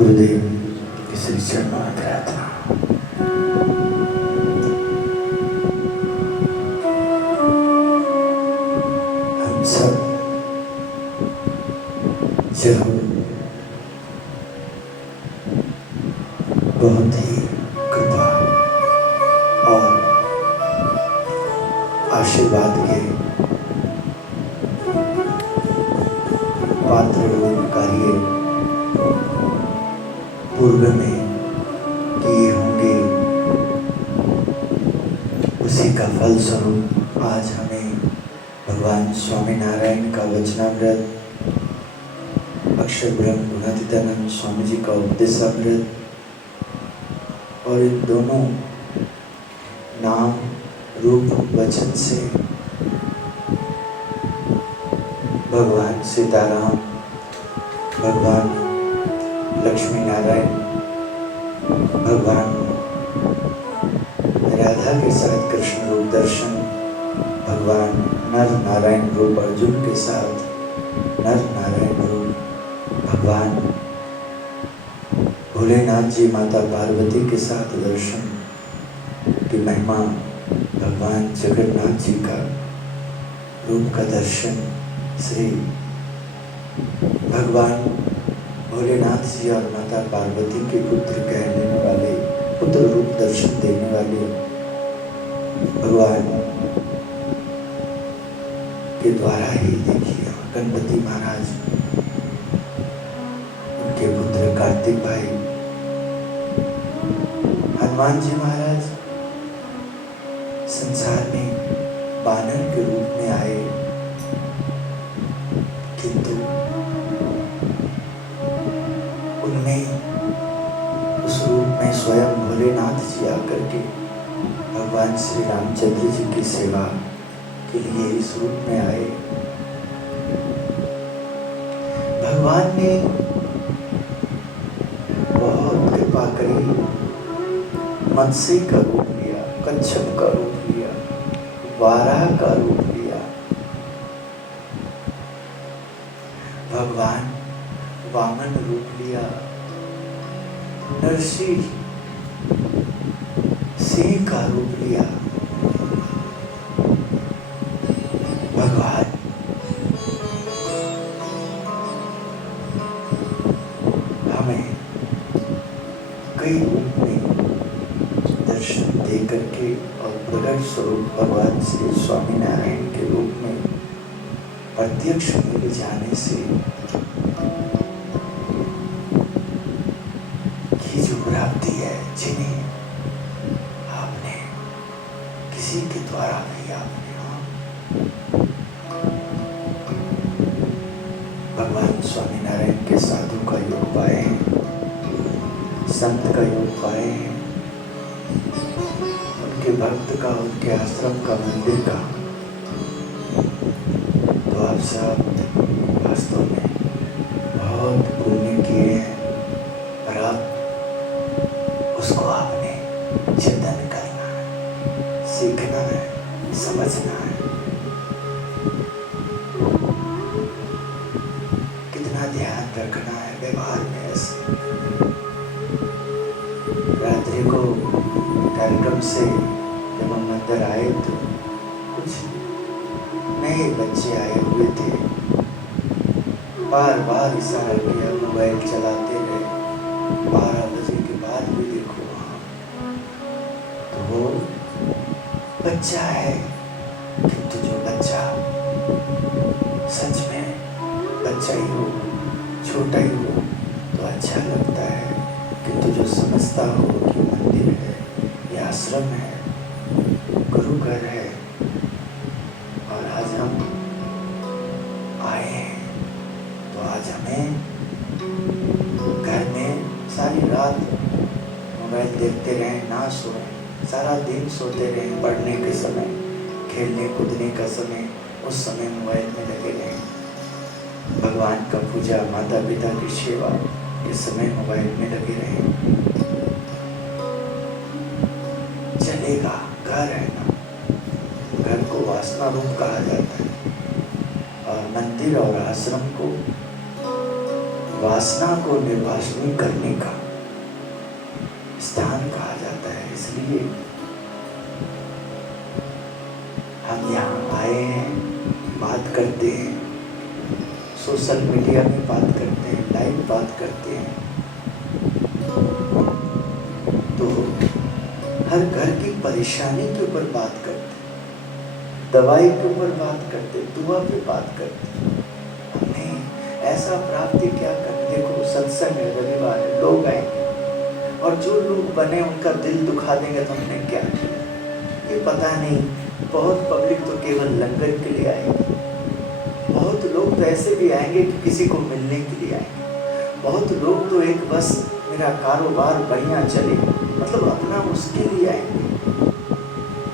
गुरुदेव के श्री चरणों में प्रार्थना। हम सब जब बहुत ही कृपा और आशीर्वाद के पात्र लोग कार्य पूर्व में किए होंगे, उसी का फल स्वरूप आज हमें भगवान स्वामीनारायण का वचनामृत, अक्षर ब्रह्म गुणातीतानंद स्वामी जी का उपदेशामृत और इन दोनों नाम रूप वचन से भगवान सीताराम, भगवान लक्ष्मी नारायण, भगवान राधा के साथ कृष्ण रूप दर्शन, भगवान नर नारायण रूप अर्जुन के साथ नर नारायण रूप, भगवान भोलेनाथ जी माता पार्वती के साथ दर्शन की महिमा, भगवान जगन्नाथ जी का रूप का दर्शन, श्री भगवान भोलेनाथ जी और माता पार्वती के पुत्र कहने वाले, पुत्र रूप दर्शन देने वाले भगवान के द्वारा ही देखिए गणपति महाराज, उनके पुत्र कार्तिक भाई, हनुमान जी महाराज संसार में बानर के रूप में आए, किंतु उस रूप में स्वयं भोलेनाथ जी आकर के भगवान श्री रामचंद्र जी की सेवा के लिए इस रूप में आए। भगवान ने बहुत कृपा करी, मत्स्य का रूप लिया, कच्छप का रूप लिया, वाराह का रूप लिया। भगवान वामन रूप लिया, नरसिंह सिंह का रूप लिया। भगवान हमें कई रूप में दर्शन दे करके और प्रकट स्वरूप भगवान श्री स्वामीनारायण के रूप में प्रत्यक्ष मिल जाने से प्राप्ति है, जिन्हें आपने किसी के द्वारा भी आपने भगवान स्वामीनारायण के साधु का योग पाए हैं, संत का योग पाए हैं, उनके भक्त का, उनके आश्रम का, मंदिर का, तो आप सब वास्तव में बहुत पुण्य किए हैं। पर आप उसको आपने चिंतन करना है, सीखना है, समझना है। कितना ध्यान रखना है व्यवहार में। ऐसे रात्रि को कार्यक्रम से जब हम अंदर आए तो कुछ नए बच्चे आए हुए थे, बार बार इशारा किया, मोबाइल चलाते रहे। 12 बजे के बाद भी देखो वहाँ, तो वो बच्चा है, किंतु जो बच्चा सच में बच्चा ही हो, छोटा ही हो तो अच्छा लगता है, किंतु जो समझता हो कि मंदिर है, ये आश्रम है, गुरु घर है, और आज हम आए हैं, तो आज हमें घर में सारी रात मोबाइल देखते रहें, ना सोएं, सारा दिन सोते रहें, पढ़ने के समय, खेलने कूदने का समय, उस समय मोबाइल में लगे रहें। भगवान का पूजा, माता पिता की सेवा के समय मोबाइल में लगे रहें। चलेगा, घर है ना, घर को वासना रूप कहा जाता है, और मंदिर और आश्रम को वासना को निर्वासनी करने का स्थान कहा जाता है। इसलिए हम यहाँ आए हैं, बात करते हैं, सोशल मीडिया में बात करते हैं, लाइव बात करते हैं, तो हर घर की परेशानी के ऊपर बात करते, दवाई के ऊपर बात करते, दुआ पे बात करते। हमने ऐसा प्राप्ति क्या कर, देखो सत्संग है, रविवार है, लोग आएंगे, और जो लोग बने उनका दिल दुखा देंगे तो हमने क्या किया, ये पता नहीं। बहुत पब्लिक तो केवल लंगर के लिए आएगी, बहुत लोग तो ऐसे भी आएंगे कि किसी को मिलने के लिए आएंगे, बहुत लोग तो एक बस मेरा कारोबार बढ़िया चले, मतलब अपना उसके लिए आएंगे।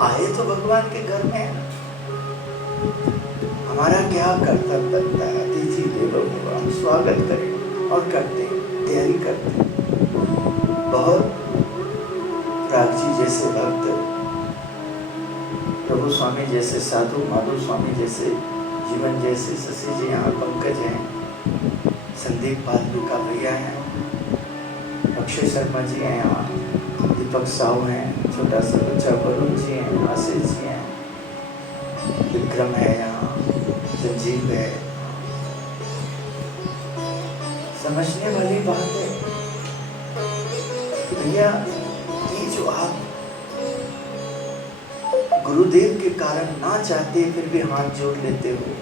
आए तो भगवान के घर में है ना, हमारा क्या कर्तव्य बनता है, अतिथि देवो भव, हम स्वागत करें और करते हैं, तैयारी करते हैं। बहुत रागजी जैसे भक्त, प्रभु स्वामी जैसे साधु, माधु स्वामी जैसे, जीवन जैसे, शशि जी यहाँ, पंकज हैं, संदीप पालू का भैया हैं, अक्षय शर्मा जी हैं यहाँ, दीपक साहू हैं, छोटा सा बच्चा वरुण जी हैं, आशीष जी हैं, विक्रम है यहाँ, संजीव है। समझने वाली बात है कि भैया ये जो आप गुरुदेव के कारण ना चाहते फिर भी हाथ जोड़ लेते हो,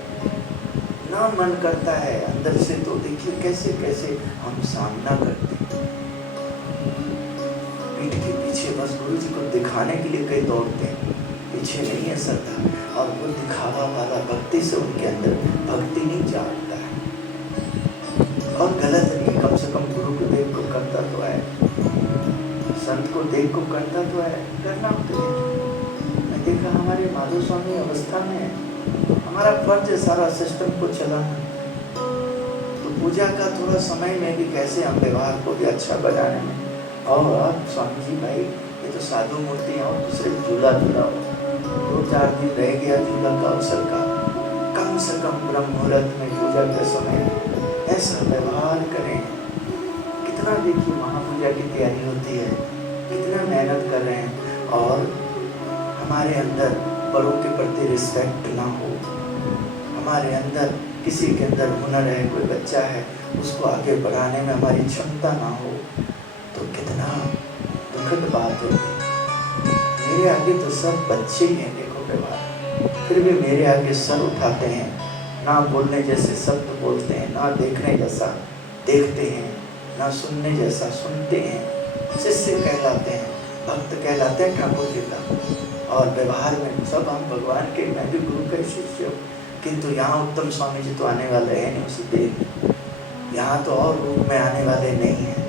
ना मन करता है अंदर से, तो देखिए कैसे कैसे हम सामना करते हैं। पीठ के पीछे बस गुरु जी को दिखाने के लिए कई दौड़ते हैं, पीछे नहीं है श्रद्धा, और वो दिखावा वाला भक्ति से उनके अंदर भक्ति नहीं जागता है। और गलत नहीं, कम से कम गुरु को देख को करता तो है, संत को देख को करता तो है, करना तो मैं देखा हमारे माधव स्वामी अवस्था में, हमारा फर्ज है सारा सिस्टम को चलाना, तो पूजा का थोड़ा समय में भी कैसे हम व्यवहार को भी अच्छा बनाने में। और आप स्वामी जी भाई, ये तो साधु मूर्ति है, और दूसरे झूला झूला 2-4 दिन रह गया झूला का अवसर का, कम से कम ब्रह्म मुहूर्त में पूजा के समय ऐसा व्यवहार करें। कितना देखिए महापूजा की तैयारी होती है, कितना मेहनत कर रहे हैं, और हमारे अंदर बड़ों के प्रति रिस्पेक्ट ना हो, हमारे अंदर किसी के अंदर हुनर है, कोई बच्चा है, उसको आगे बढ़ाने में हमारी क्षमता ना हो, तो कितना दुखद बात होती। मेरे आगे तो सब बच्चे ही हैं, देखो व्यवहार, फिर भी मेरे आगे सर उठाते हैं, ना बोलने जैसे शब्द बोलते हैं, ना देखने जैसा देखते हैं, ना सुनने जैसा सुनते हैं, शिष्य कहलाते हैं, भक्त कहलाते हैं ठाकुर जी का, और व्यवहार में सब हम भगवान के, मैं भी गुरु का शिष्य हूँ। किंतु यहाँ उत्तम स्वामी जी तो आने वाले हैं नहीं उसी देर, यहाँ तो और रूप में आने वाले नहीं हैं।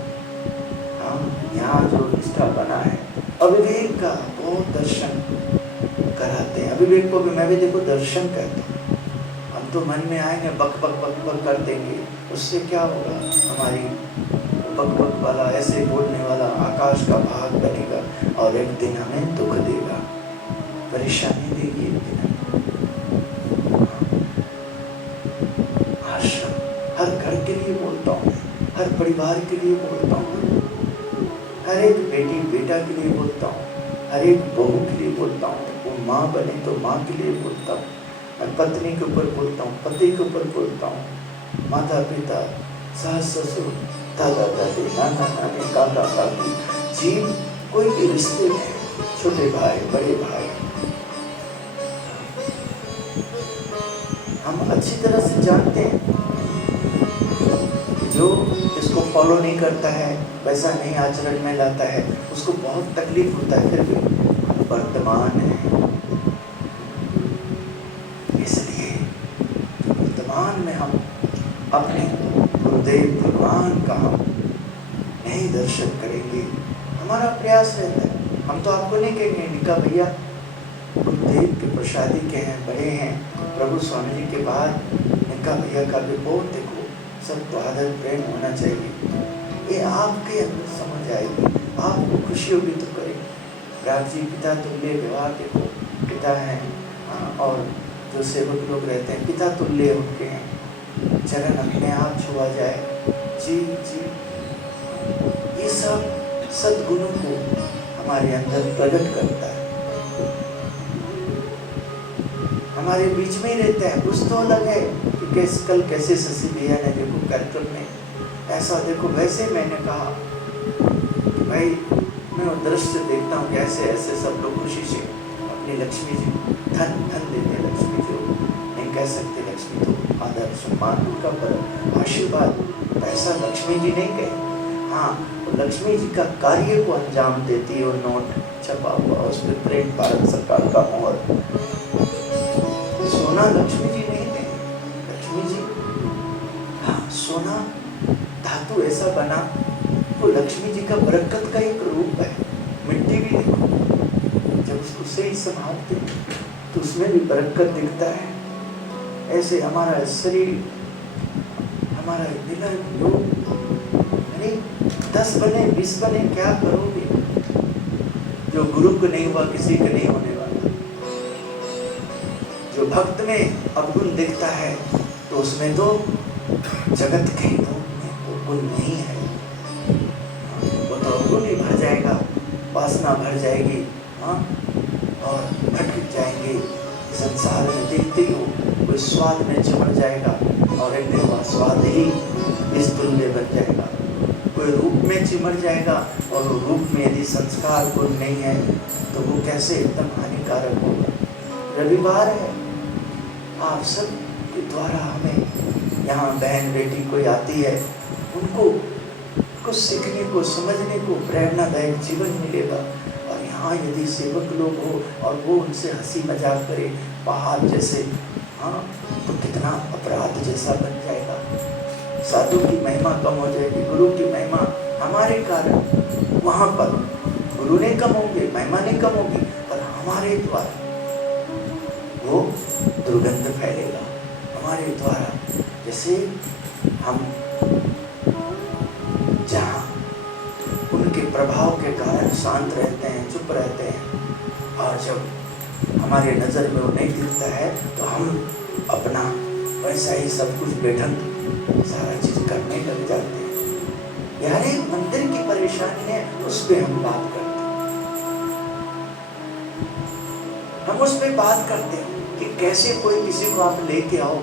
हम यहाँ जो निष्ठा बना है, अविवेक का बहुत दर्शन कराते हैं, अविवेक को भी मैं भी देखो दर्शन करता हूँ। हम तो मन में आएंगे, बक बक बक बक कर देंगे, उससे क्या होगा, हमारी बक बक वाला, ऐसे बोलने वाला आकाश का भाग बनेगा, और एक दिन हमें दुख देगा, परेशानी देगी एक दिन। आश्रम हर घर के लिए बोलता हूँ, हर परिवार के लिए बोलता हूँ, हर एक बेटी बेटा के लिए बोलता हूँ, हर एक बहू के लिए बोलता हूँ, वो माँ बने तो माँ के लिए बोलता हूँ, मैं पत्नी के ऊपर बोलता हूँ, पति के ऊपर बोलता हूँ, माता पिता, सास ससुर, दादा दादी, नाना नानी, काका काकी, जीव कोई भी रिश्ते में, छोटे भाई बड़े भाई, हम अच्छी तरह से जानते हैं कि जो इसको फॉलो नहीं करता है, वैसा नहीं आचरण में लाता है, उसको बहुत तकलीफ होता है। फिर भी वर्तमान है, इसलिए वर्तमान में हम अपने गुरुदेव भगवान का हम नहीं दर्शन करेंगे, हमारा प्रयास रहता है। हम तो आपको नहीं कहेंगे निका भैया गुरुदेव के प्रसादी के हैं, बड़े हैं, प्रभु स्वामी जी के बाद निका भैया का भी बहुत देखो, सबको आदर प्रेम होना चाहिए। ये आपके अंदर समझ आएगी, आपको खुशी होगी तो करेंगे। राज जी पिता तुल्य व्यवहार देखो, पिता हैं, और जो सेवक लोग रहते हैं पिता तुल्य उनके हैं, चरण अपने आप छुआ जाए, जी जी, ये सब सद्गुणों को हमारे अंदर प्रकट करता है, हमारे बीच में ही रहता है। कुछ तो अलग है कि कल कैसे शशि भैया ने देखो कार्यक्रम में ऐसा देखो, वैसे मैंने कहा कि भाई मैं वो दृश्य देखता हूँ कैसे ऐसे सब लोग खुशी से अपनी लक्ष्मी जी धन धन देते, लक्ष्मी जी नहीं कह सकते, लक्ष्मी तो आदर सम्मान उनका पर आशीर्वाद, पैसा लक्ष्मी जी नहीं कहे, हाँ लक्ष्मी जी का कार्य को अंजाम देती है। वो नोट छपा हुआ उस पर प्रेम भारत सरकार का मोहर, सोना लक्ष्मी जी नहीं दे, लक्ष्मी जी हाँ सोना धातु ऐसा बना वो लक्ष्मी जी का बरकत का एक रूप है। मिट्टी भी देखो जब उसको सही संभालते तो उसमें भी बरकत दिखता है। ऐसे हमारा शरीर, हमारा मिलन योग, 10 बने 20 बने क्या करोगे, जो गुरु को नहीं हुआ किसी को नहीं होने वाला। जो भक्त में अवगुण दिखता है तो उसमें तो जगत के लोग में वो गुण नहीं है, वो तो अवगुण ही भर जाएगा, वासना भर जाएगी, हाँ, और भटक जाएंगे संसार में। देखते हो कोई स्वाद में चिमड़ जाएगा और एक दिन वह स्वाद ही इस तुल्य बन जाएगा। कोई रूप में चिमड़ जाएगा और रूप में यदि संस्कार गुण नहीं है तो वो कैसे एकदम हानिकारक होगा। रविवार है, आप सब के द्वारा हमें यहाँ बहन बेटी कोई आती है, उनको कुछ सीखने को, समझने को, प्रेरणादायक जीवन मिलेगा। और यहाँ यदि सेवक लोग हो और वो उनसे हंसी मजाक करे पहाड़ जैसे, हाँ, तो कितना अपराध जैसा बन जाएगा। साधु की महिमा कम हो जाएगी, गुरु की महिमा हमारे कारण वहाँ पर गुरु नहीं कम होंगे, महिमा नहीं कम होगी, पर हमारे द्वारा वो दुर्गंध फैलेगा। हमारे द्वारा जैसे हम जहाँ उनके प्रभाव के कारण शांत रहते हैं, चुप रहते हैं, और जब हमारे नज़र में वो नहीं दिखता है तो हम अपना वैसा ही सब कुछ बेढंग सारा चीज़ करने लग जाते हैं। यार एक मंदिर की परेशानी है, उस पर हम बात करते हैं, हम उस पर बात करते हैं कि कैसे कोई किसी को आप लेके आओ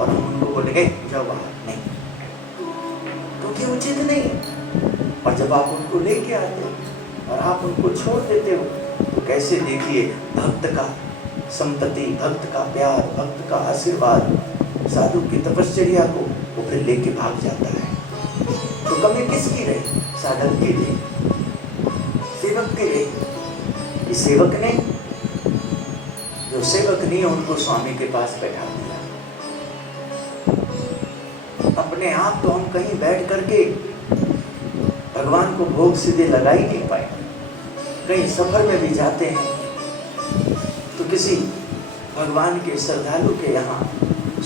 और हम उनको बोलेंगे जाओ बाहर, नहीं, क्योंकि उचित नहीं है। और जब आप उनको लेके आते हो और आप उनको छोड़ देते हो तो कैसे देखिए भक्त का संपत्ति, भक्त का प्यार, भक्त का आशीर्वाद, साधु की तपश्चर्या को वो फिर लेके भाग जाता है। तो कमी किसकी रही? साधक की रही, सेवक की रही। ये सेवक ने, जो सेवक नहीं है उनको स्वामी के पास बैठा दिया। अपने आप तो हम कहीं बैठ करके भगवान को भोग सीधे लगा ही नहीं पाए। कहीं सफर में भी जाते हैं तो किसी भगवान के श्रद्धालु के यहाँ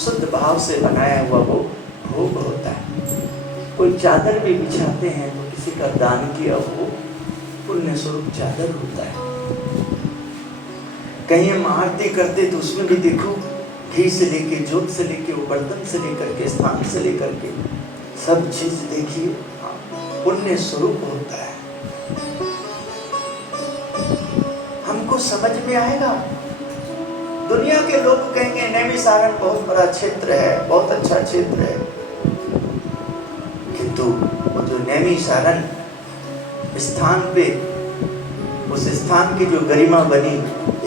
शुद्ध भाव से बनाया हुआ वो भोग होता है। कोई चादर भी बिछाते हैं तो किसी का दान किया वो पुण्य स्वरूप चादर होता है। कहीं हम आरती करते तो उसमें भी देखो घी से लेके, जोत से लेके, वो बर्तन से लेकर के, स्थान से लेकर के सब चीज देखिए पुण्य स्वरूप होता है। समझ में आएगा। दुनिया के लोग कहेंगे नैमिषारण्य बहुत बड़ा क्षेत्र है, बहुत अच्छा क्षेत्र है, किंतु वो जो नैमिषारण्य स्थान पे, उस स्थान की जो गरिमा बनी,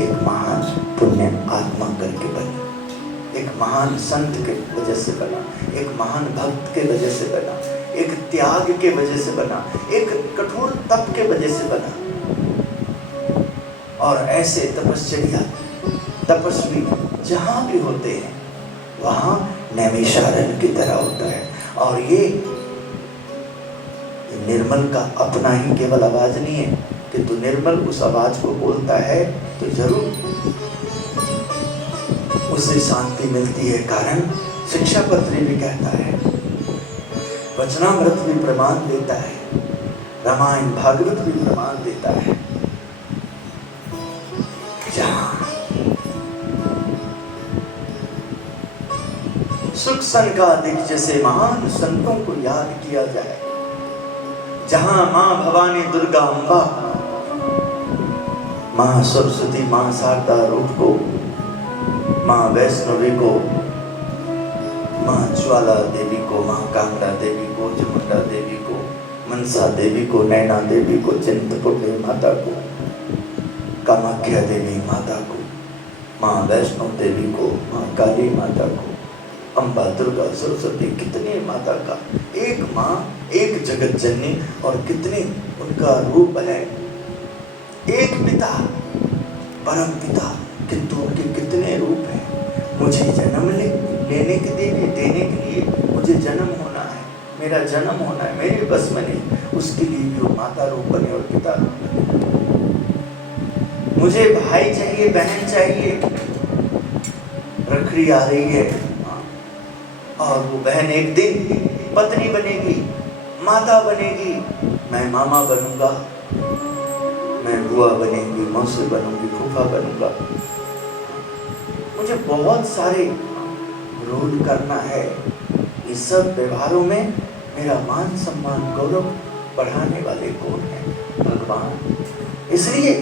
एक महान पुण्य आत्मा करके बनी, एक महान संत के वजह से बना, एक महान भक्त के वजह से बना, एक त्याग के वजह से बना, एक कठोर तप के वजह से बना। और ऐसे तपश्चर्या तपस्वी जहां भी होते हैं वहां नैमिषारण्य की तरह होता है। और ये निर्मल का अपना ही केवल आवाज नहीं है, किंतु निर्मल उस आवाज को बोलता है तो जरूर उसे शांति मिलती है। कारण शिक्षा पत्र भी कहता है, वचनामृत भी प्रमाण देता है, रामायण भागवत भी प्रमाण देता है। जहां सुख संकादिक जैसे महान संतों को याद किया जाए, जहां मां भवानी दुर्गा अम्बा, मां सरस्वती, मां शारदा रूप को, मां वैष्णवी को, मां ज्वाला देवी को, मां कामड़ा देवी को, चामुंडा देवी को, मनसा देवी को, नैना देवी को, चिंतपूर्णी माता को, कामाख्या देवी माता को, मां वैष्णो देवी को, मां काली माता को, अम्बा दुर्गा सरस्वती, कितने माता का एक माँ, एक जगत जननी, और कितने उनका रूप है। एक पिता, परम पिता, किंतु उनके कितने रूप हैं। मुझे जन्म लेने के लिए, देने के लिए मुझे जन्म होना है, मेरा जन्म होना है, मेरे बस में नहीं, उसके लिए भी वो माता रूप बने और पिता रूप बने। मुझे भाई चाहिए, बहन चाहिए, रखड़ी आ रही है और वो बहन एक दिन पत्नी बनेगी, माता बनेगी, मैं मामा बनूंगा, मैं बुआ बनेगी, मौसी बनूंगी, फूफा बनूंगा। मुझे बहुत सारे रोल करना है। ये सब व्यवहारों में मेरा मान सम्मान गौरव बढ़ाने वाले कौन है? भगवान। इसलिए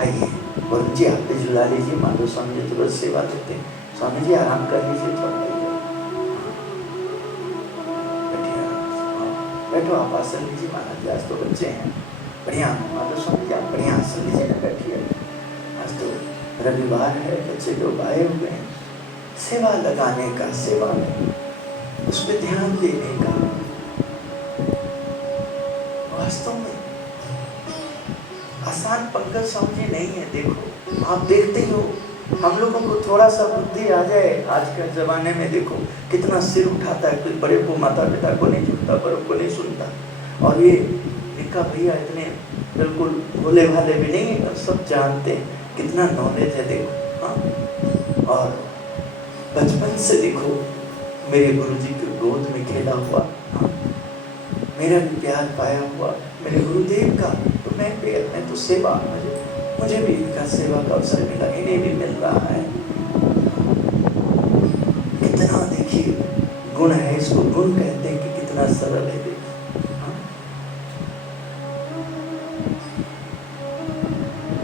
आइए वरुण जी, आप भी झुला लीजिए, माधव स्वामी जी तुरंत सेवा देते हैं। स्वामी जी आराम कर लीजिए थोड़ा, बैठो, आप आसन लीजिए। महाराज जी आज तो बच्चे हैं, बढ़िया। माधव स्वामी जी आप बढ़िया आसन लीजिए ना, बैठिए। आज तो रविवार है, बच्चे लोग आए हुए हैं, सेवा लगाने का, सेवा में उस पर ध्यान देने का। वास्तव में आसान पंकज स्वामी जी नहीं है। देखो, आप देखते ही हो, हम लोगों को थोड़ा सा बुद्धि आ जाए, आज के जमाने में देखो कितना सिर उठाता है, कोई बड़े को, माता पिता को नहीं झुकता, बड़ों को नहीं सुनता। और ये निका भैया इतने बिल्कुल भोले भाले भी नहीं है, सब जानते हैं, कितना नॉलेज है देखो। हाँ, और बचपन से देखो मेरे गुरुजी के गोद में खेला हुआ, हाँ, मेरा भी प्यार पाया हुआ मेरे गुरुदेव का, तो मैं तो सेवा, मुझे भी इनका सेवा का अवसर मिला, इन्हें भी मिल रहा है। कितना देखिए गुण है, इसको गुण कहते हैं कि कितना सरल है। हाँ?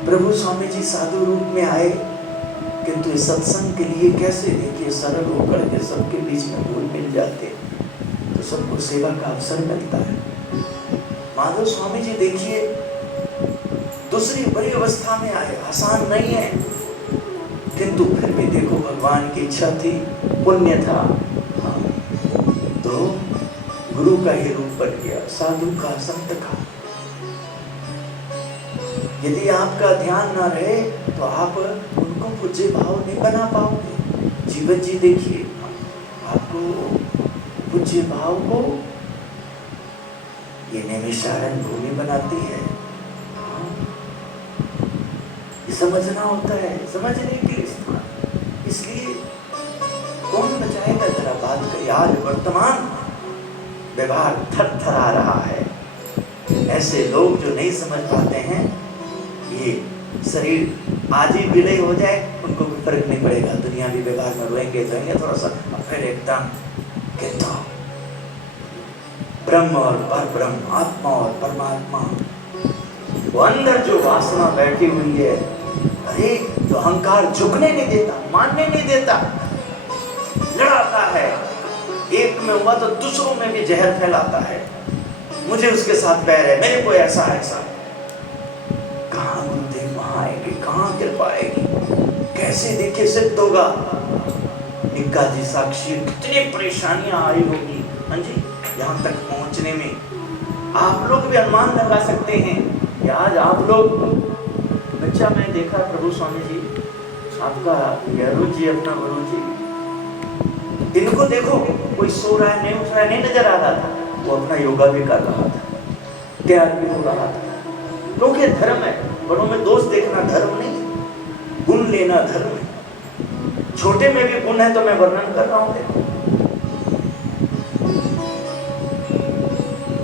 प्रभु स्वामी जी साधु रूप में आए, किंतु इस सत्संग के लिए कैसे देखिए सरल होकर के सबके बीच में घुल मिल जाते, तो सबको सेवा का अवसर मिलता है। माधव स्वामी जी देखिए दूसरी बड़ी अवस्था में आए, आसान नहीं है, किंतु फिर भी देखो भगवान की इच्छा थी, पुण्य था। हाँ, तो गुरु का ही रूप बन गया, साधु का, संत का। यदि आपका ध्यान ना रहे तो आप उनको पूज्य भाव नहीं बना पाओगे। जीवन जी देखिए, आपको पूज्य भाव को ये नैमिषारण्य भूमि बनाती है। समझना होता है, समझने के स्थान। इसलिए कौन बचाएगा, जरा बात करिए। आज वर्तमान व्यवहार थर थर आ रहा है, ऐसे लोग जो नहीं समझ पाते हैं, ये शरीर आज ही विलय हो जाए उनको भी फर्क नहीं पड़ेगा, दुनियावी व्यवहार में रोएंगे थोड़ा सा, फिर एकदम कहता ब्रह्म और परब्रह्म, आत्मा और परमात्मा। वो अंदर जो वासना बैठी हुई है, अरे जो अहंकार झुकने नहीं देता, मानने नहीं देता, लड़ाता है, एक में हुआ तो दूसरों में भी जहर फैलाता है, मुझे उसके साथ बैर है, मेरे को ऐसा ऐसा। कहाँ गुरुदेव वहां आएगी, कहाँ कृपा आएगी, कैसे देखे सिद्ध होगा। निक्का जी साक्षी, कितनी परेशानियां आई होगी, हाँ जी, यहाँ तक पहुंचने में। आप लोग भी अनुमान लगा सकते हैं कि आज आप लोग, बच्चा मैं देखा प्रभु स्वामी जी, आपका गुरु जी, अपना गुरु जी, इनको देखो, कोई सो रहा है, नहीं उठ रहा है, नहीं नजर आ रहा था, वो अपना योगा भी कर रहा था, तैयार भी हो रहा था। क्योंकि धर्म है, बड़ों में दोष देखना धर्म नहीं, गुण लेना धर्म है। छोटे में भी गुण है तो मैं वर्णन कर रहा हूं। देखो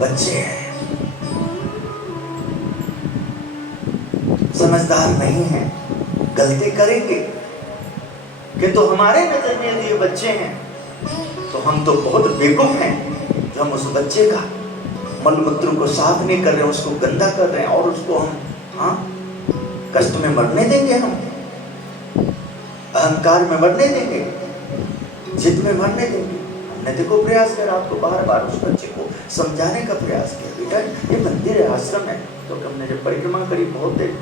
बच्चे हैं, समझदार नहीं हैं, गलती करेंगे, किंतु हमारे नजर में यदि ये बच्चे हैं तो हम तो बहुत बेवकूफ हैं जो हम उस बच्चे का मलमूत्र को साफ नहीं कर रहे हैं, उसको गंदा कर रहे हैं, और उसको हम कष्ट में मरने देंगे, हम अहंकार में मरने देंगे, जिद में मरने देंगे। हमने देखो प्रयास करा, आपको बार बार उस बच्चे को समझाने का प्रयास किया, बेटा ये मंदिर है, आश्रम है। तो हमने जब परिक्रमा करी बहुत देर,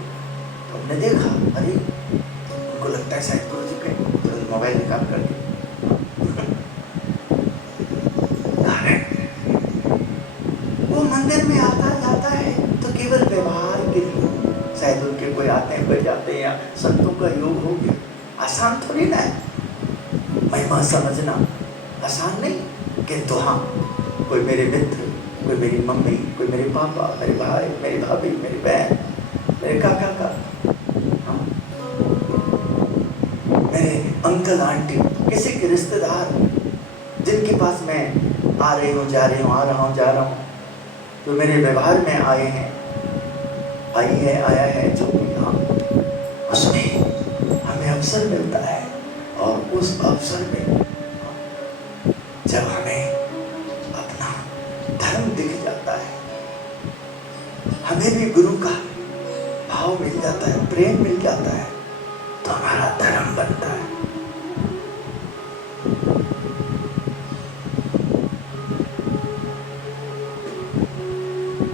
तो हमने देखा, अरे उनको लगता है शायद गुरु जी के, तो मोबाइल निकाल करके वो मंदिर में आता जाता है तो केवल व्यवहार के लिए, शायद उनके कोई आते हैं कोई जाते हैं, या संतों का योग हो गया। आसान थोड़ी ना है, महिमा समझना आसान नहीं। किंतु हाँ, कोई मेरे मित्र, कोई मेरी मम्मी, कोई मेरे पापा, मेरे भाई, मेरी भाभी, मेरी बहन, मेरे काका का, हाँ, मेरे अंकल आंटी, किसी के रिश्तेदार जिनके पास मैं आ रही हूँ, जा रही हूँ, आ रहा हूँ, जा रहा हूँ, तो मेरे व्यवहार में आए हैं, आई है, आया है, जो भी, हाँ, उसमें हमें अवसर मिलता है। और उस अवसर में जब हमें अपना धर्म दिख जाता है, हमें भी गुरु का भाव मिल जाता है, प्रेम मिल जाता है, तो हमारा धर्म बनता है।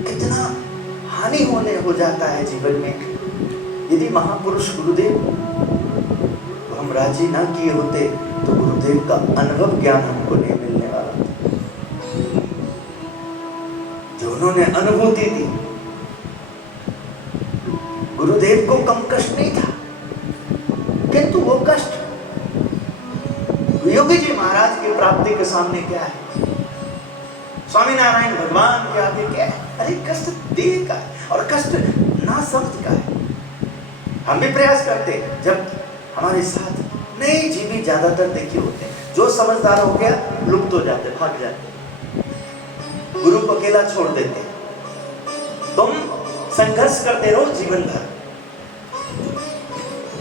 कितना हानि होने हो जाता है जीवन में यदि महापुरुष गुरुदेव को हम राजी ना किए होते तो गुरुदेव का अनुभव ज्ञान हमको नहीं मिलने वाला था। जो उन्होंने अनुभूति दी, गुरुदेव को कम कष्ट नहीं था, किंतु वो कष्ट योगी जी महाराज की प्राप्ति के सामने क्या है, स्वामीनारायण भगवान के आगे क्या है। अरे कष्ट देह का है और कष्ट ना समझ का है। हम भी प्रयास करते हैं, जब हमारे साथ नए जीवी ज्यादातर देखिए होते हैं, जो समझदार हो गया लुप्त हो जाते, भाग जाते, गुरु को अकेला छोड़ देते। तुम संघर्ष करते रहो जीवन भर।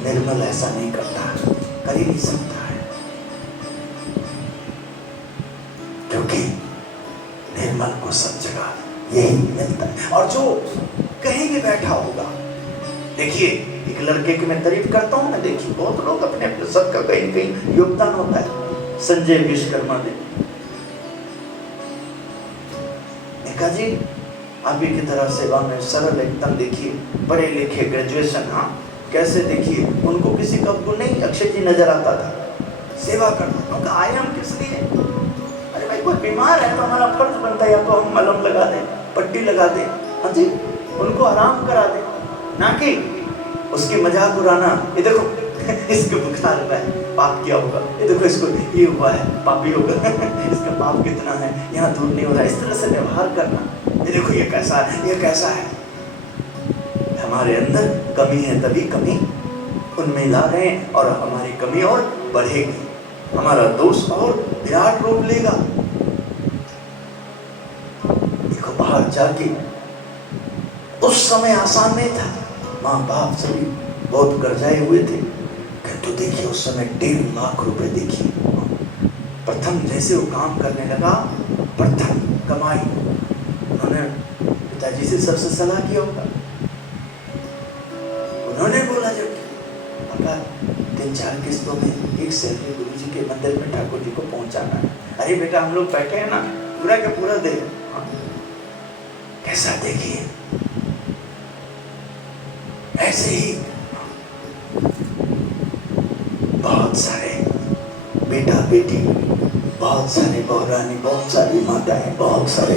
निर्मल ऐसा नहीं करता, कर ही नहीं सकता है, क्योंकि निर्मल को सब जगह यही मिलता है। और जो कहीं भी बैठा होगा, देखिए एक लड़के की मैं तारीफ करता हूँ मैं, देखिए बहुत लोग अपने अपने सबका कहीं न कहीं योगदान होता है। संजय विश्वकर्मा जी, निका जी आप की तरह सेवा में सरल एकदम, देखिए पढ़े लिखे, ग्रेजुएशन, हाँ कैसे, देखिए उनको किसी का गुण नहीं, अक्षय जी नजर आता था, सेवा करना। उनका आए हम किस लिए, अरे भाई कोई बीमार है तो हमारा फर्ज बनता है या तो हम मलहम लगा दें, पट्टी लगा दें, हाँ जी उनको आराम करा दें, ना कि उसकी मजाक उड़ाना। ये देखो इसके बुखार हुआ है, पाप किया होगा, ये देखो इसको ये हुआ है, पापी होगा इसका पाप कितना है, यहाँ दूर नहीं हो रहा, इस तरह से व्यवहार करना। ये देखो ये कैसा है, ये कैसा है। हमारे अंदर कमी है, तभी कमी उनमें ला रहे हैं और हमारी कमी और बढ़ेगी, हमारा दोष और विराट रूप लेगा। देखो बाहर जाके उस समय आसान नहीं था, माँ बाप सभी बहुत कर्जाए हुए थे, किंतु देखिए उस समय 1.5 लाख रुपए, देखिए प्रथम जैसे वो काम करने लगा, प्रथम कमाई उन्होंने पिताजी से सबसे सलाह किया होगा। उन्होंने बोला जब पापा 3-4 किस्तों में एक सैलरी गुरु जी के मंदिर में ठाकुर जी को पहुंचाना है। अरे बेटा हम लोग बैठे हैं ना, पूरा का पूरा दे। कैसा देखिए, ऐसे ही बहुत सारे बेटा बेटी, बहुत सारे बहुरानी, बहुत सारी माताएं, बहुत सारे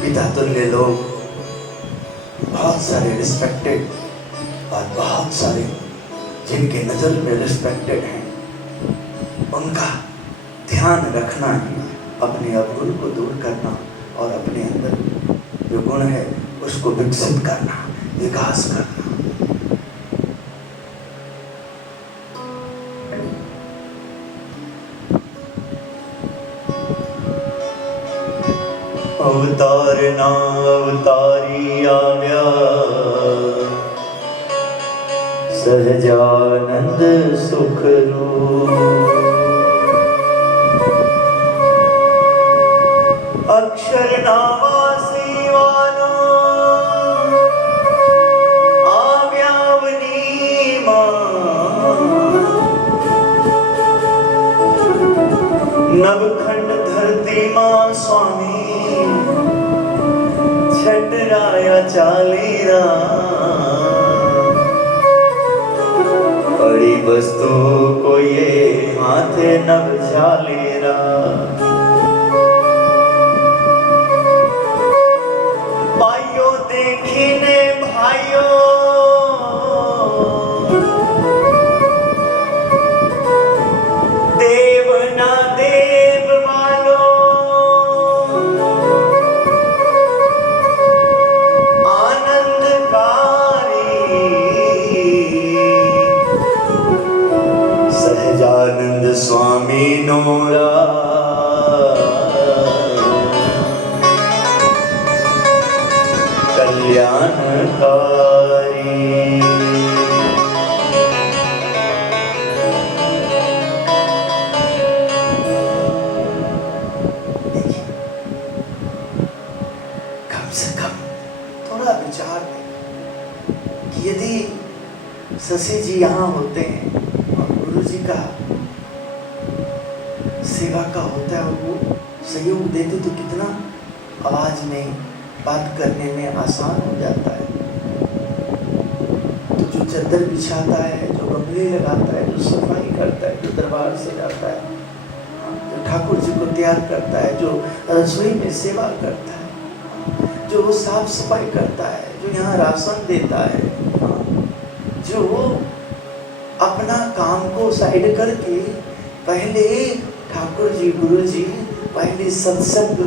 पिता तुल्य लोग, बहुत सारे रिस्पेक्टेड और बहुत सारे जिनके नजर में रिस्पेक्टेड हैं, उनका ध्यान रखना है, अपने अवगुण को दूर करना और अपने अंदर जो गुण है उसको विकसित करना, विकास करना। अवतारना अवतारी आव्या, सहजानंद सुख रूप। अक्षर नावासी वानो आव्यावनी नवखंड धरती मां स्वामी, छटराया चालीरा। बड़ी वस्तु को ये हाथ नव झालेरा। भाइयों देखिने भाइयों, देव ना देव वालो, सहजानंद स्वामी नोरा। कल्याणकारी कम से कम थोड़ा विचार कि यदि शशि जी यहाँ होते हैं और गुरु जी का सेवा का होता है और वो सहयोग देते तो कितना आवाज में बात करने में आसान हो जाता है। तो जो चादर बिछाता है, जो गमले लगाता है, जो सफाई करता है, जो दरबार से जाता है, जो ठाकुर जी को तैयार करता है, जो रसोई में सेवा करता है, जो वो साफ सफाई करता है, जो यहाँ राशन देता है, जो अपना काम को साइड करके पहले ठाकुर जी, गुरु जी, पहले सत्संग,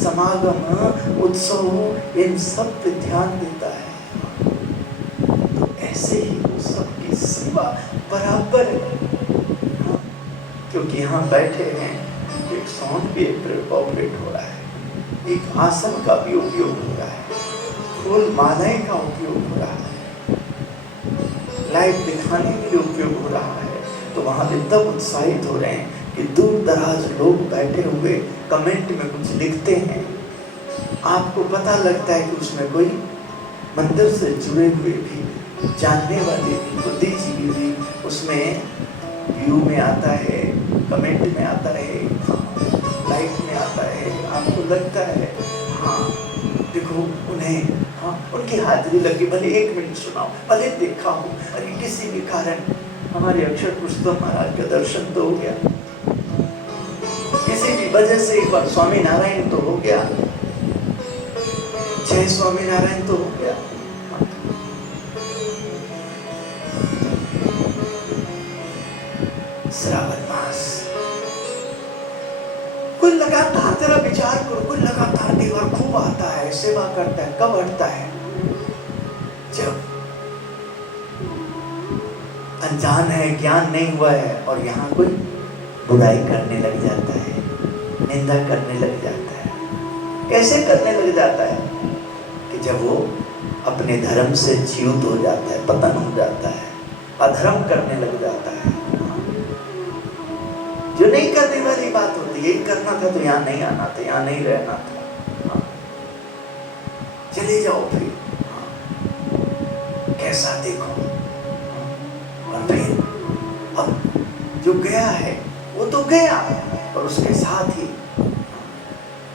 समागम, उत्सव, इन सब पे ध्यान देता है। तो ऐसे ही वो सबकी सेवा बराबर है। क्योंकि यहाँ बैठे हैं, एक साउंड भी ऑपरेट हो रहा है, एक आसन का भी उपयोग हो रहा है, फूल मालाएं का उपयोग हो रहा है, लाइव दिखाने के लिए उपयोग हो रहा है। तो वहाँ पे तब उत्साहित हो रहे हैं कि दूर दराज लोग बैठे हुए कमेंट में कुछ लिखते हैं। आपको पता लगता है कि उसमें कोई मंदिर से जुड़े हुए भी, जानने वाले भी, बुद्धिजीवी भी उसमें व्यू में आता है, कमेंट में आता है, लाइक में आता है। आपको लगता है हाँ देखो उन्हें, हाँ उनकी हाजिरी लगी, भले 1 मिनट सुनाओ, भले देखा हो, अरे किसी भी कारण हमारे अक्षर पुरुषोत्तम महाराज का दर्शन तो हो गया, किसी भी वजह से एक बार स्वामी नारायण तो हो गया, जय स्वामी नारायण तो हो गया। श्रावण मास, कोई लगातार तेरा विचार करो, कोई लगातार देवा खूब आता है, सेवा करता है, कब हटता है? जब अनजान है, ज्ञान नहीं हुआ है और यहाँ कोई बुराई करने लग जाता है, निंदा करने लग जाता है। कैसे करने लग जाता है? कि जब वो अपने धर्म से च्युत हो जाता है, पतन हो जाता है, अधर्म करने लग जाता है। जो नहीं करने वाली बात होती, यही करना था तो यहाँ नहीं आना था, यहाँ नहीं रहना था, हाँ। चले जाओ फिर, हाँ। कैसा देखो, हाँ। और फिर अब जो गया है वो तो गया, और उसके साथ ही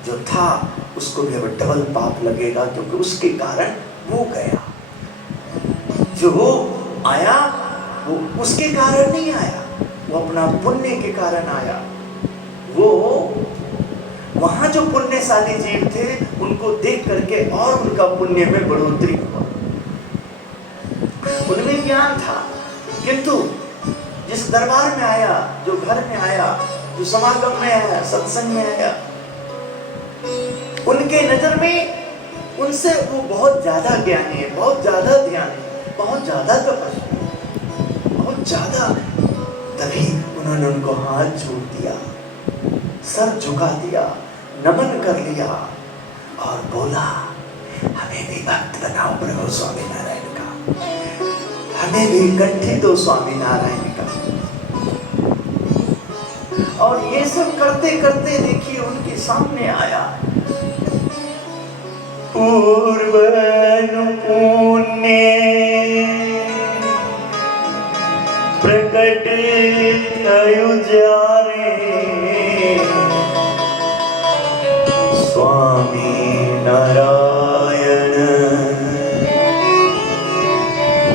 जो था उसको भी अब डबल पाप लगेगा, क्योंकि उसके कारण वो गया। जो वो आया वो उसके कारण नहीं आया, वो अपना पुण्य के कारण आया। वो वहां जो पुण्यशाली जीव थे उनको देख करके और उनका पुण्य में बढ़ोतरी हुआ, उनमें ज्ञान था। किंतु जिस दरबार में आया, जो घर में आया, जो समागम में आया, सत्संग में आया, उनके नजर में उनसे वो बहुत ज्यादा ज्ञानी है, बहुत ज्यादा ध्यानी है, बहुत ज्यादा तपस्वी, बहुत ज्यादा। तभी उन्होंने उनको हाथ जोड़ दिया, सर झुका दिया, नमन कर लिया और बोला, हमें भी भक्त बनाओ प्रभु स्वामी नारायण का, हमें भी कंठी दो स्वामी नारायण का। और ये सब करते करते देखिए उनके सामने आया, पूर्वनु पुण्य प्रकट थयु जारे, स्वामी नारायण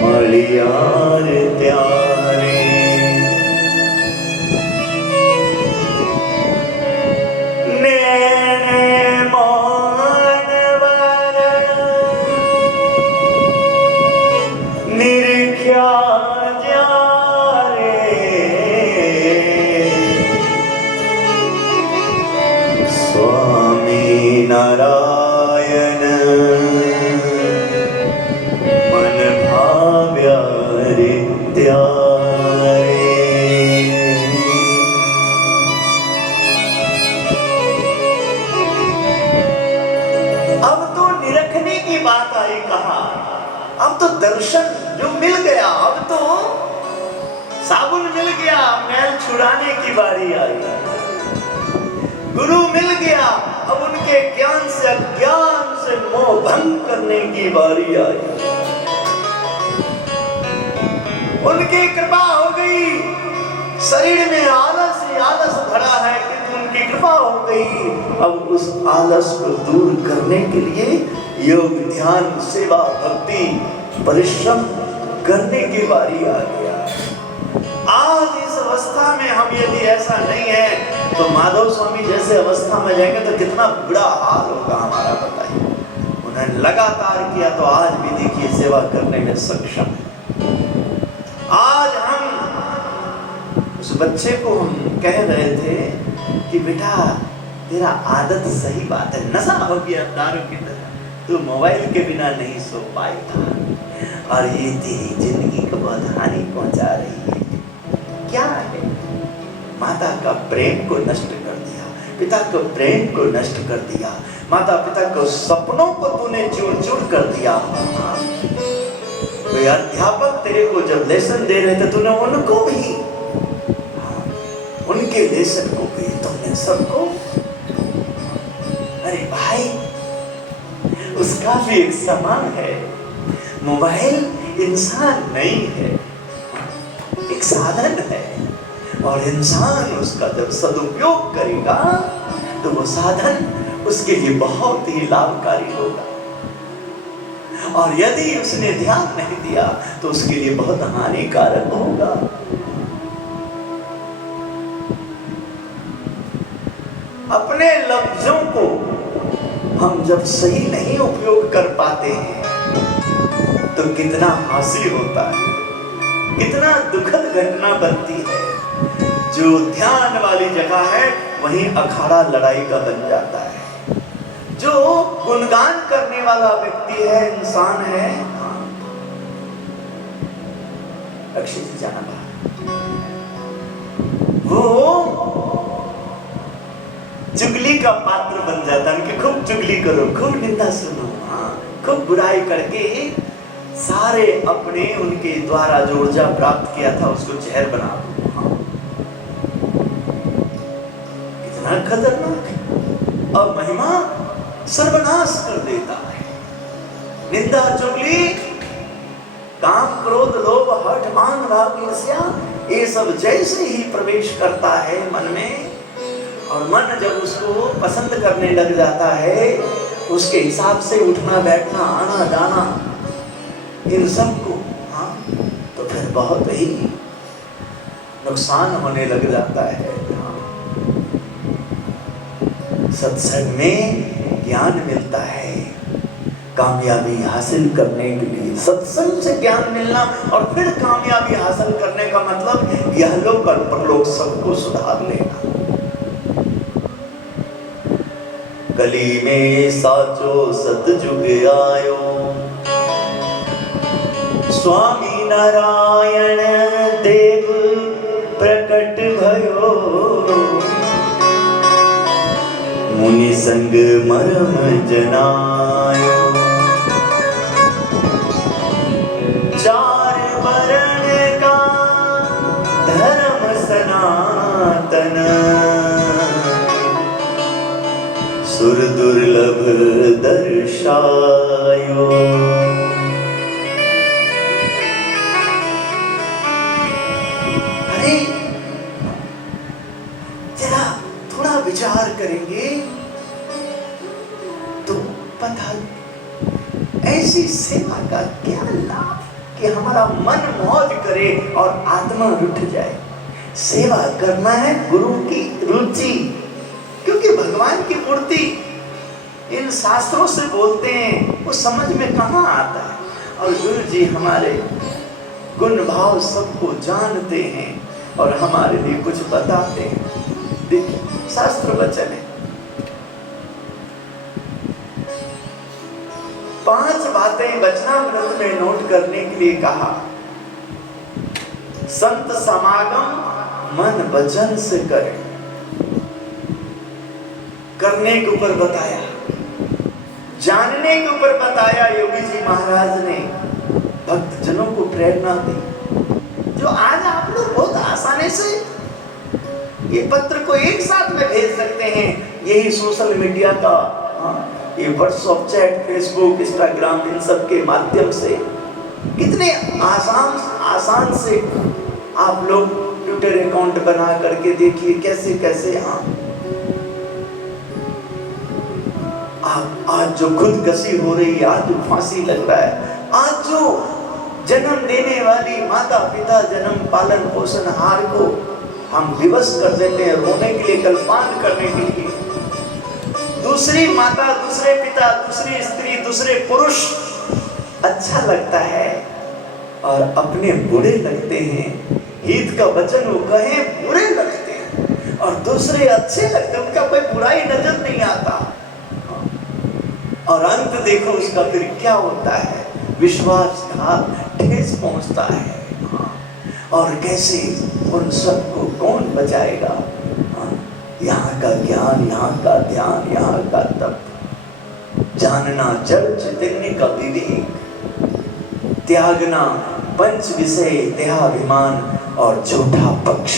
मलियार त्यारे। नारायण मन भाव्या रे त्यारे। अब तो निरखने की बात आई, कहा अब तो दर्शन जो मिल गया, अब तो साबुन मिल गया, मैल छुड़ाने की बारी आई। गुरु मिल गया, अब उनके ज्ञान से अज्ञान से मोह भंग करने की बारी आई। उनकी कृपा हो गई, शरीर में आलस ही आलस भरा है, किंतु उनकी कृपा हो गई। अब उस आलस को दूर करने के लिए योग, ध्यान, सेवा, भक्ति, परिश्रम करने की बारी आ गया। आज इस अवस्था में हम यदि ऐसा नहीं है तो माधव स्वामी जैसे अवस्था में जाएंगे तो कितना बुरा हाल होगा हमारा, बताइए। उन्होंने लगातार किया तो आज भी देखिए सेवा करने में सक्षम है। आज हम उस बच्चे को हम कह रहे थे कि बेटा तेरा आदत सही बात है, नशा हो गया दारू की तरह, तू मोबाइल के बिना नहीं सो पाएगा और ये तेरी जिंदगी को बहुत हानि पहुंचा रही है। क्या है? माता का प्रेम को नष्ट कर दिया, पिता को प्रेम को नष्ट कर दिया, माता पिता को सपनों को तूने चूर चूर कर दिया। कोई अध्यापक तेरे को जब लेसन दे रहे थे तूने उनको भी, उनके लेसन को भी तुमने सबको, अरे भाई उसका भी एक समान है। मोबाइल इंसान नहीं है, एक साधन है, और इंसान उसका जब सदुपयोग करेगा तो वो साधन उसके लिए बहुत ही लाभकारी होगा, और यदि उसने ध्यान नहीं दिया तो उसके लिए बहुत हानिकारक होगा। अपने लफ्जों को हम जब सही नहीं उपयोग कर पाते हैं तो कितना हासिल होता है, कितना दुखद घटना बनती है। जो ध्यान वाली जगह है वहीं अखाड़ा लड़ाई का बन जाता है। जो गुणगान करने वाला व्यक्ति है, इंसान है, अक्षय जी जाना बाहर, वो चुगली का पात्र बन जाता है कि खूब चुगली करो, खूब निंदा सुनो, खूब बुराई करके सारे अपने उनके द्वारा जो ऊर्जा प्राप्त किया था उसको जहर बना दो। इतना खतरनाक है। और महिमा सर्वनाश कर देता है। निंदा चुगली, काम क्रोध लोभ हठ मान राग ईर्ष्या, ये सब जैसे ही प्रवेश करता है मन में, और मन जब उसको पसंद करने लग जाता है, उसके हिसाब से उठना बैठना आना जाना इन सब को, हाँ, तो फिर बहुत ही नुकसान होने लग जाता है। हाँ। सत्संग में ज्ञान मिलता है कामयाबी हासिल करने के लिए। सत्संग से ज्ञान मिलना और फिर कामयाबी हासिल करने का मतलब यह लोग और परलोक सबको सुधार लेना। कली में साचो सतयुग आयो, स्वामी नारायण देव प्रकट भयो, मुनि संग मरम जनायो, चार वर्ण का धर्म सनातन, सुर दुर्लभ दर्शायो। अरे जरा थोड़ा विचार करेंगे तो पता, ऐसी सेवा का क्या लाभ कि हमारा मन मौज करे और आत्मा रुठ जाए। सेवा करना है गुरु की रुचि, क्योंकि भगवान की मूर्ति इन शास्त्रों से बोलते हैं, वो समझ में कहाँ आता है। और गुरु जी हमारे गुण भाव सबको जानते हैं और हमारे लिए कुछ बताते हैं। देखिए शास्त्र वचन है, 5 बातें वचनामृत में नोट करने के लिए कहा। संत समागम मन वचन से करें, करने के ऊपर बताया, जानने के ऊपर बताया। योगी जी महाराज ने भक्त जनों को प्रेरणा दी, जो आज आप लोग बहुत आसानी से ये पत्र को एक साथ में भेज सकते हैं। यही सोशल मीडिया का, ये व्हाट्सएप चैट, फेसबुक, इंस्टाग्राम, इन सब के माध्यम से कितने आसान से आप लोग ट्विटर अकाउंट बना करके देखिए कैसे कैसे। आज जो खुदकशी हो रही है, आज जो फांसी लग रहा है, आज जो जन्म देने वाली माता पिता जन्म पालन पोषण हार को हम विवश कर देते हैं रोने के लिए, कल्पांत करने के लिए। दूसरी माता, दूसरे पिता, दूसरी स्त्री, दूसरे पुरुष अच्छा लगता है और अपने बुरे लगते हैं। हित का वचन वो कहे बुरे लगते हैं और दूसरे अच्छे लगते हैं, उनका कोई बुराई नजर नहीं आता। और अंत देखो उसका फिर क्या होता है, विश्वासघात, ठेस पहुंचता है। और कैसे उन सबको कौन बचाएगा। यहाँ का ज्ञान, यहाँ का ध्यान, यहाँ का तप, जानना जड़ चैतन्य का विवेक, त्यागना पंच विषय देहाभिमान और झूठा पक्ष,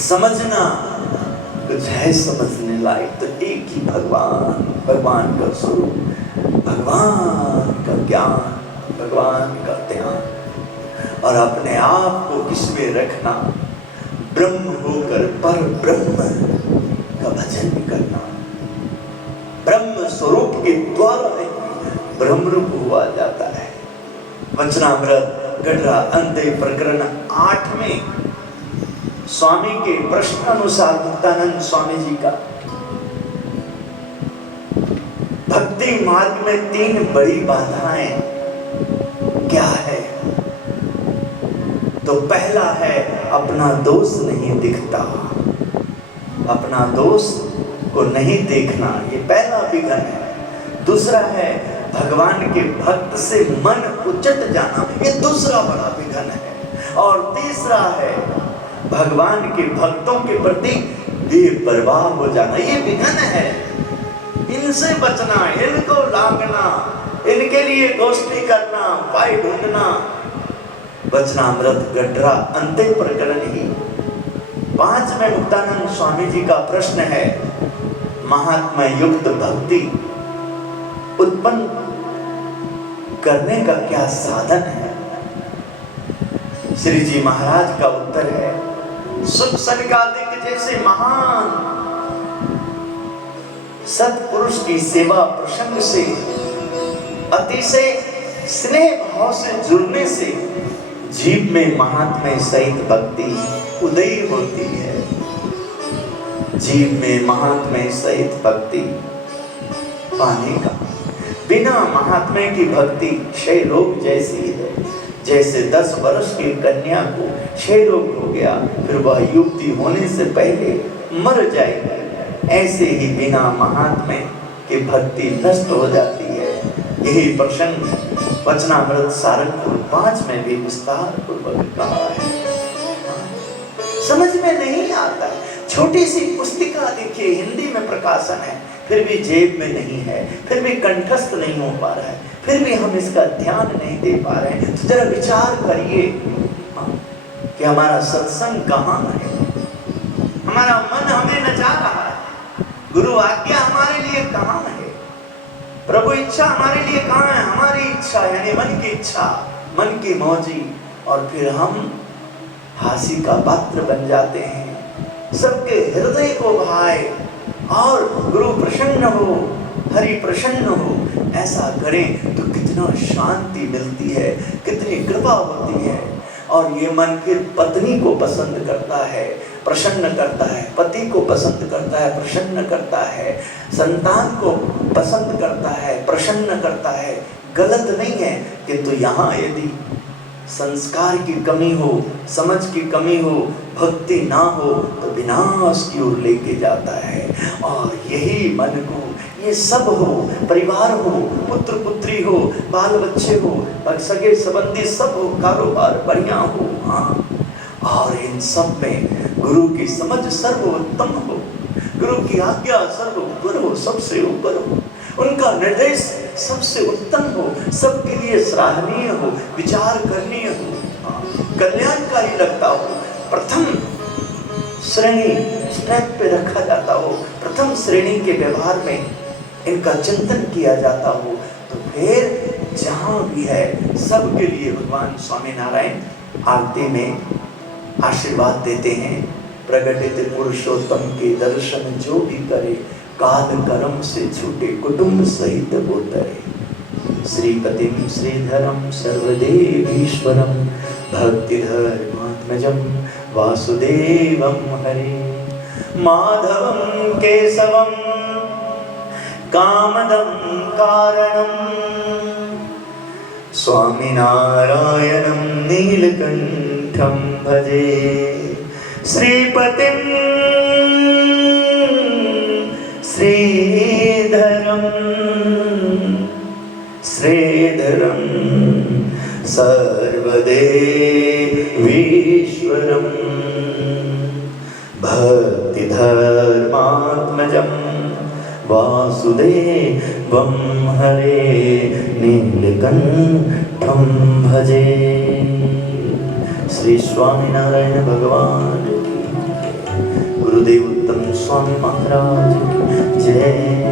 समझना कुछ है समझने लायक तो एक ही भगवान, भगवान का स्वरूप, भगवान का ज्ञान, भगवान का ध्यान, और अपने आप को किसमें रखना, ब्रह्म होकर पर ब्रह्म का भजन करना। ब्रह्म स्वरूप के द्वारा ब्रह्म रूप हुआ जाता है। वचनामृत गढ़ा अंत्य प्रकरण 8 में स्वामी के प्रश्न अनुसार मुक्तानंद स्वामी जी का भक्ति मार्ग में 3 बड़ी बाधाएं क्या है। तो पहला है अपना दोष नहीं दिखता, अपना दोष को नहीं देखना, ये पहला विघ्न है। दूसरा है भगवान के भक्त से मन उचट जाना, ये दूसरा बड़ा विघ्न है। और तीसरा है भगवान के भक्तों के प्रति बेपरवाह हो जाना, ये विघ्न है। इनसे बचना, इनको लागना, इनके लिए गोष्ठी करना, उपाय ढूंढना। वचनामृत गढ़ा अंत्य प्रकरण ही पांचवें मुक्तानंद स्वामी जी का प्रश्न है, महात्मा युक्त भक्ति उत्पन्न करने का क्या साधन है? श्री जी महाराज का उत्तर है, सुख सनकादिक जैसे महान सत्पुरुष की सेवा प्रसंग से, अतिशय स्नेह भाव से जुड़ने से जीव में महात्म्य सहित भक्ति उदय होती है। जीव में महात्म्य सहित भक्ति पाने का, बिना महात्म्य की भक्ति क्षय रोग जैसी है। जैसे 10 वर्ष की कन्या को क्षय रोग हो गया, फिर वह युवती होने से पहले मर जाएगी, ऐसे ही बिना महात्म्य की भक्ति नष्ट हो जाती है। यही प्रसंग वचनामृत सारंगपुर 5 में भी विस्तार पूर्वक कहा है। समझ में नहीं आता, छोटी सी पुस्तिका देखिए, हिंदी में प्रकाशन है, फिर भी जेब में नहीं है, फिर भी कंठस्थ नहीं हो पा रहा है, फिर भी हम इसका ध्यान नहीं दे पा रहे हैं। तो जरा विचार करिए कि हमारा सत्संग कहाँ है, हमारा मन हमें नचा रहा है, गुरु आज्ञा हमारे लिए कहाँ है, प्रभु इच्छा हमारे लिए कहाँ है? हमारी इच्छा यानी मन की इच्छा, मन की मौजी, और फिर हम हासी का पात्र बन जाते हैं। सबके हृदय को भाए और गुरु प्रसन्न हो, हरि प्रसन्न हो, ऐसा करें तो कितना शांति मिलती है, कितनी कृपा होती है। और ये मन फिर पत्नी को पसंद करता है, प्रसन्न करता है, पति को पसंद करता है, प्रसन्न करता है, संतान को पसंद करता है, प्रसन्न करता है। गलत नहीं है, किंतु यहाँ यदि संस्कार की कमी हो, समझ की कमी हो, भक्ति ना हो तो विनाश की ओर लेके जाता है। और यही मन को, ये सब हो, परिवार हो, पुत्र पुत्री हो, बाल बच्चे हो, सगे संबंधी सब हो, कारोबार बढ़िया हो, हाँ, और इन सब में गुरु की समझ सर्वोत्तम हो, गुरु की आज्ञा सर्व ऊपर हो, सबसे ऊपर हो, उनका निर्देश सबसे उत्तम हो, सबके लिए सराहनीय हो, विचार करनीय हो, कल्याणकारी लगता हो, प्रथम श्रेणी स्टेप पे रखा जाता हो, प्रथम श्रेणी के व्यवहार में इनका चिंतन किया जाता हो, तो फिर जहाँ भी है सबके लिए भगवान स्वामी नारायण आरती में आशीर्वाद देते हैं। प्रगटित पुरुषोत्तम के दर्शन जो भी करे, काल कर्म से छूटे कुटुंब सहित वो तरे। श्रीपतिम श्रीधरम सर्वदेवीश्वरम भक्तिधर्मात्मजम वासुदेवम हरे, माधवम केशवम कामदम कारणम, स्वामिनारायणं नीलकंठं भजे। श्रीपतिं श्रीधरं श्रीधरं सर्वदेवीश्वरं भक्तिधर्मात्मजं वासुदेवं हरे, नीलकंठं भजे। श्री स्वामीनारायण भगवान, गुरुदेव उत्तम स्वामी महाराज जय।